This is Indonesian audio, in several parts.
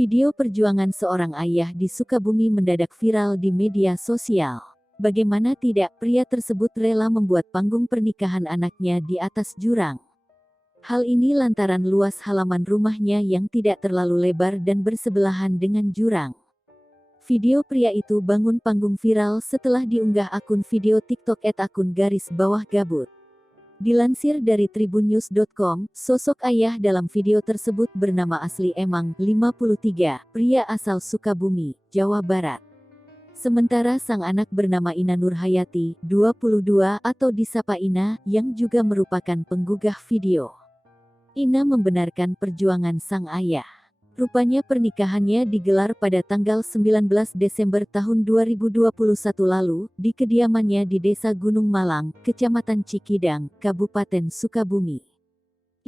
Video perjuangan seorang ayah di Sukabumi mendadak viral di media sosial. Bagaimana tidak, pria tersebut rela membuat panggung pernikahan anaknya di atas jurang. Hal ini lantaran luas halaman rumahnya yang tidak terlalu lebar dan bersebelahan dengan jurang. Video pria itu bangun panggung viral setelah diunggah akun video TikTok @akun_gabut. Dilansir dari tribunnews.com, sosok ayah dalam video tersebut bernama asli Emang, 53, pria asal Sukabumi, Jawa Barat. Sementara sang anak bernama Ina Nurhayati, 22, atau disapa Ina, yang juga merupakan penggugah video. Ina membenarkan perjuangan sang ayah. Rupanya pernikahannya digelar pada tanggal 19 Desember tahun 2021 lalu, di kediamannya di Desa Gunung Malang, Kecamatan Cikidang, Kabupaten Sukabumi.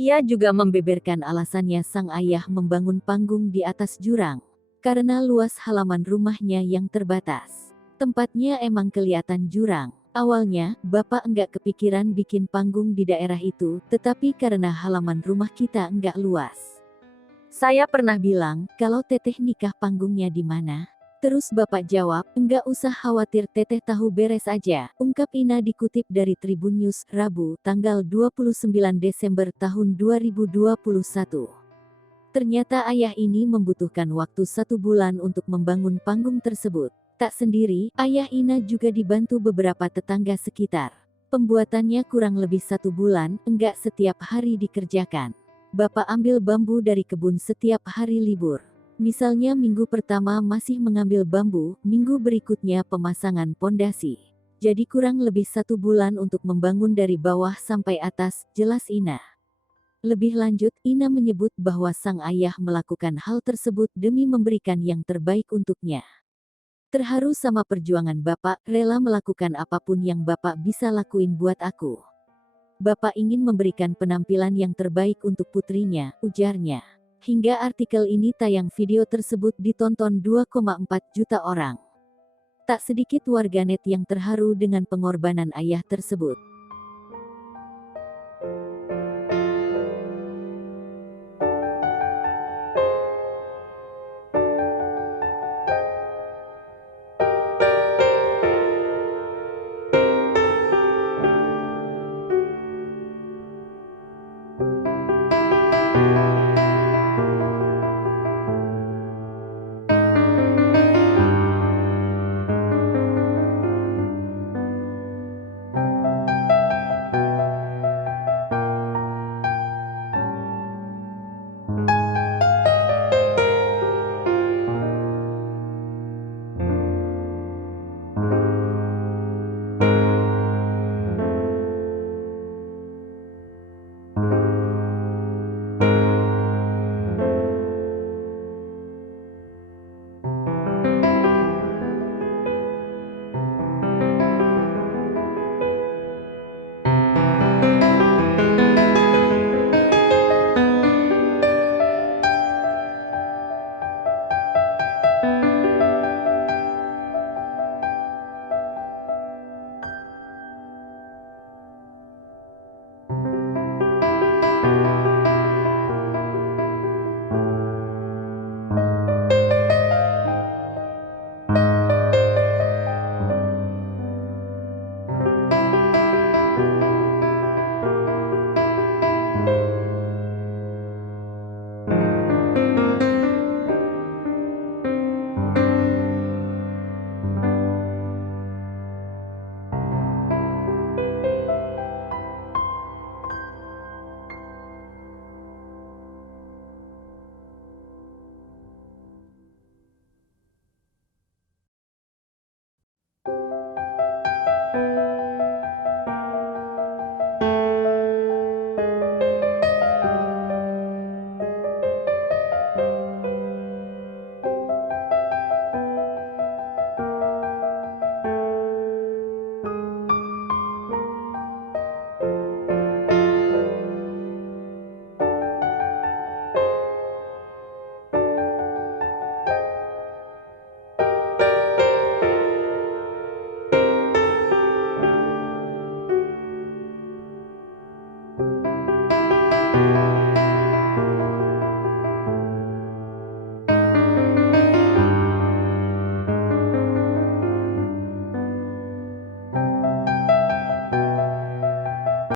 Ia juga membeberkan alasannya sang ayah membangun panggung di atas jurang, karena luas halaman rumahnya yang terbatas. Tempatnya emang kelihatan jurang. Awalnya, bapak enggak kepikiran bikin panggung di daerah itu, tetapi karena halaman rumah kita enggak luas. Saya pernah bilang, kalau teteh nikah panggungnya di mana? Terus bapak jawab, enggak usah khawatir, teteh tahu beres aja, ungkap Ina dikutip dari Tribun News, Rabu, tanggal 29 Desember tahun 2021. Ternyata ayah ini membutuhkan waktu 1 bulan untuk membangun panggung tersebut. Tak sendiri, ayah Ina juga dibantu beberapa tetangga sekitar. Pembuatannya kurang lebih 1 bulan, enggak setiap hari dikerjakan. Bapak ambil bambu dari kebun setiap hari libur. Misalnya minggu pertama masih mengambil bambu, minggu berikutnya pemasangan pondasi. Jadi kurang lebih 1 bulan untuk membangun dari bawah sampai atas, jelas Ina. Lebih lanjut, Ina menyebut bahwa sang ayah melakukan hal tersebut demi memberikan yang terbaik untuknya. Terharu sama perjuangan bapak, rela melakukan apapun yang bapak bisa lakuin buat aku. Bapak ingin memberikan penampilan yang terbaik untuk putrinya, ujarnya. Hingga artikel ini tayang, video tersebut ditonton 2,4 juta orang. Tak sedikit warganet yang terharu dengan pengorbanan ayah tersebut.